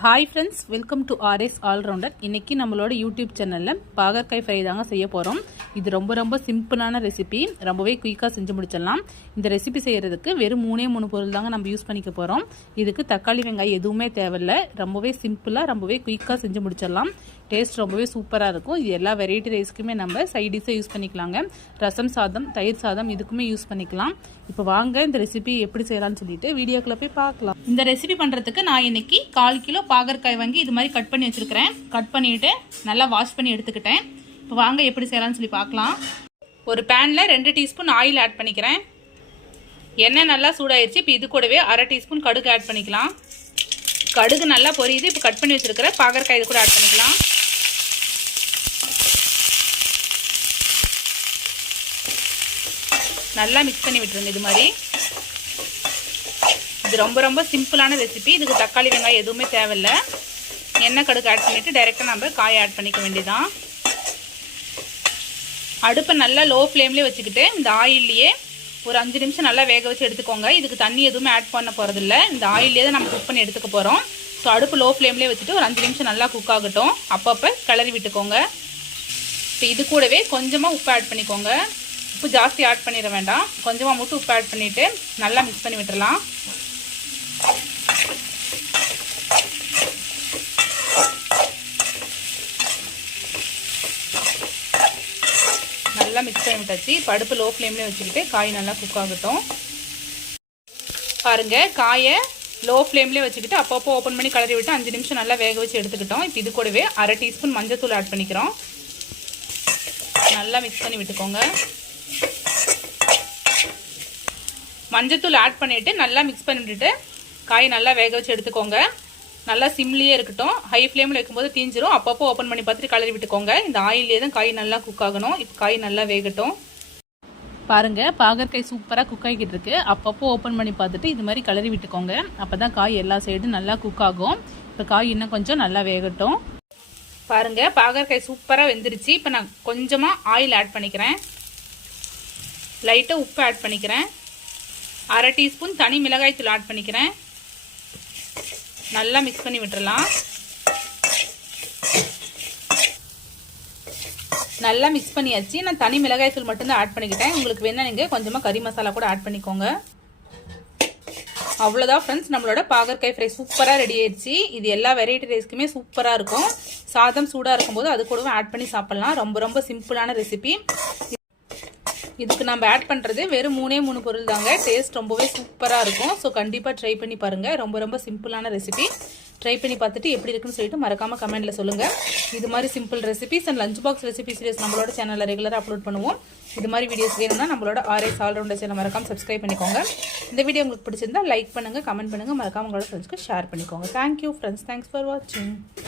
Hi friends, welcome to RS all-rounder. இன்றைக்கி நம்மளோட YouTube சேனலில் பாகற்காய் ஃப்ரை தாங்க செய்ய போகிறோம். இது ரொம்ப சிம்பிளான ரெசிபி, ரொம்பவே குயிக்காக செஞ்சு முடிச்சிடலாம். இந்த ரெசிபி செய்கிறதுக்கு வெறும் 3 பொருள் தாங்க நம்ம யூஸ் பண்ணிக்க போகிறோம். இதுக்கு தக்காளி வெங்காயம் எதுவுமே தேவையில்லை. ரொம்பவே சிம்பிளாக ரொம்பவே குயிக்காக செஞ்சு முடிச்சிடலாம். டேஸ்ட் ரொம்பவே சூப்பராக இருக்கும். இது எல்லா வெரைட்டி ரைஸ்க்குமே நம்ம சைடிஷாக யூஸ் பண்ணிக்கலாங்க. ரசம் சாதம், தயிர் சாதம் இதுக்குமே யூஸ் பண்ணிக்கலாம். இப்போ வாங்க இந்த ரெசிபி எப்படி செய்யலாம்னு சொல்லிட்டு வீடியோக்குள்ள போய் பார்க்கலாம். இந்த ரெசிபி பண்ணுறதுக்கு நான் இன்னைக்கு 1/4 கிலோ பாகற்காய் வாங்கி இது மாதிரி கட் பண்ணி வச்சுருக்கிறேன். கட் பண்ணிவிட்டு நல்லா வாஷ் பண்ணி எடுத்துக்கிட்டேன். இப்போ வாங்க எப்படி செய்யலாம்னு சொல்லி பார்க்கலாம். ஒரு பேனில் 2 டீஸ்பூன் ஆயில் ஆட் பண்ணிக்கிறேன். எண்ணெய் நல்லா சூடாயிடுச்சு. இப்போ இது கூடவே 1/2 டீஸ்பூன் கடுகு ஆட் பண்ணிக்கலாம். கடுகு நல்லா பொரியுது. இப்போ கட் பண்ணி வச்சுருக்கிற பாகற்காய் இது கூட ஆட் பண்ணிக்கலாம். நல்லா மிக்ஸ் பண்ணி விட்டுருங்க. இது மாதிரி இது ரொம்ப சிம்பிளான ரெசிபி. இதுக்கு தக்காளி வெங்காயம் எதுவுமே தேவையில்லை. எண்ணெய் கடுகு ஆட் பண்ணிவிட்டு டைரெக்டாக நம்ம காயை ஆட் பண்ணிக்க வேண்டியதான். அடுப்பை நல்லா லோ ஃப்ளேம்லேயே வச்சுக்கிட்டு இந்த ஆயில்லையே ஒரு 5 நிமிஷம் நல்லா வேக வச்சு எடுத்துக்கோங்க. இதுக்கு தண்ணி எதுவுமே ஆட் பண்ண போகிறதில்ல. இந்த ஆயிலே தான் நம்ம குக் பண்ணி எடுத்துக்க போகிறோம். ஸோ அடுப்பு லோ ஃப்ளேம்லேயே வச்சுட்டு ஒரு 5 நிமிஷம் நல்லா குக் ஆகட்டும். அப்பப்போ கிளறி விட்டுக்கோங்க. இப்போ இது கூடவே கொஞ்சமாக உப்பு ஆட் பண்ணிக்கோங்க. உப்பு ஜாஸ்தி ஆட் பண்ணிட வேண்டாம். கொஞ்சமாக மட்டும் உப்பு ஆட் பண்ணிவிட்டு நல்லா மிக்ஸ் பண்ணி விட்டுடலாம். நல்லா மிக்ஸ் பண்ணி விட்டாச்சு. இப்போ அடுப்பு லோ ஃப்ளேம்லேயே வச்சுக்கிட்டு காய் நல்லா குக் ஆகட்டும். பாருங்கள், காயை லோ ஃப்ளேம்லேயே வச்சுக்கிட்டு அப்பப்போ ஓப்பன் பண்ணி கலரி விட்டு 5 நிமிஷம் நல்லா வேக வச்சு எடுத்துக்கிட்டோம். இப்போ இது கூடவே 1/2 டீஸ்பூன் மஞ்சத்தூள் ஆட் பண்ணிக்கிறோம். நல்லா மிக்ஸ் பண்ணி விட்டுக்கோங்க. மஞ்சத்தூள் ஆட் பண்ணிவிட்டு நல்லா மிக்ஸ் பண்ணி விட்டுட்டு காய் நல்லா வேக வச்சு எடுத்துக்கோங்க. நல்லா சிம்லேயே இருக்கட்டும். ஹை ஃப்ளேமில் வைக்கும்போது தீஞ்சிரும். அப்பப்போ ஓப்பன் பண்ணி பார்த்துட்டு கலரி விட்டுக்கோங்க. இந்த ஆயிலே தான் காய் நல்லா குக் ஆகணும். இப்போ காய் நல்லா வேகட்டும். பாருங்கள், பாகற்காய் சூப்பராக குக் ஆகிக்கிட்டு இருக்கு. அப்பப்போ ஓப்பன் பண்ணி பார்த்துட்டு இது மாதிரி கலரி விட்டுக்கோங்க. அப்போ தான் காய் எல்லா சைடும் நல்லா குக் ஆகும். இப்போ காய் இன்னும் கொஞ்சம் நல்லா வேகட்டும். பாருங்கள், பாகற்காய் சூப்பராக வெந்துருச்சு. இப்போ நான் கொஞ்சமாக ஆயில் ஆட் பண்ணிக்கிறேன். லைட்டாக உப்பு ஆட் பண்ணிக்கிறேன். 1/2 டீஸ்பூன் தனி மிளகாய் தூள் ஆட் பண்ணிக்கிறேன். நல்லா மிக்ஸ் பண்ணி விட்டுறலாம். நல்லா மிக்ஸ் பண்ணியாச்சு. நான் தனி மிளகாய் தூள் மட்டும்தான் ஆட் பண்ணிக்கிட்டேன். உங்களுக்கு வேணா நீங்கள் கொஞ்சமாக கறி மசாலா கூட ஆட் பண்ணிக்கோங்க. அவ்வளோதான் ஃப்ரெண்ட்ஸ், நம்மளோட பாகற்காய் ஃப்ரை சூப்பராக ரெடி ஆயிடுச்சு. இது எல்லா வெரைட்டி ரைஸ்க்குமே சூப்பராக இருக்கும். சாதம் சூடாக இருக்கும்போது அது கூடவே ஆட் பண்ணி சாப்பிட்லாம். ரொம்ப சிம்பிளான ரெசிபி. இதுக்கு நம்ம ஆட் பண்ணுறது வெறும் 3 பொருள் தாங்க. டேஸ்ட் ரொம்பவே சூப்பராக இருக்கும். ஸோ கண்டிப்பாக ட்ரை பண்ணி பாருங்கள். ரொம்ப சிம்பிளான ரெசிபி. ட்ரை பண்ணி பார்த்துட்டு எப்படி இருக்குன்னு சொல்லிட்டு மறக்காமல் கமெண்ட்டில் சொல்லுங்கள். இது மாதிரி simple recipes and lunch box recipe series நம்மளோட சேனலில் ரெகுலராக அப்லோட் பண்ணுவோம். இது மாதிரி வீடியோஸ் வேணும்னா நம்மளோட RS ஆல்ரவுண்டர் சேனல் மறக்காமல் சப்ஸ்கிரைப் பண்ணிக்கோங்க. இந்த வீடியோ உங்களுக்கு பிடிச்சிருந்தா லைக் பண்ணுங்கள், கமெண்ட் பண்ணுங்கள், மறக்காமல் உங்களோட ஃப்ரெண்ட்ஸ்க்கு ஷேர் பண்ணிக்கோங்க. Thank you friends. தேங்க்ஸ் ஃபார் வாட்சிங்.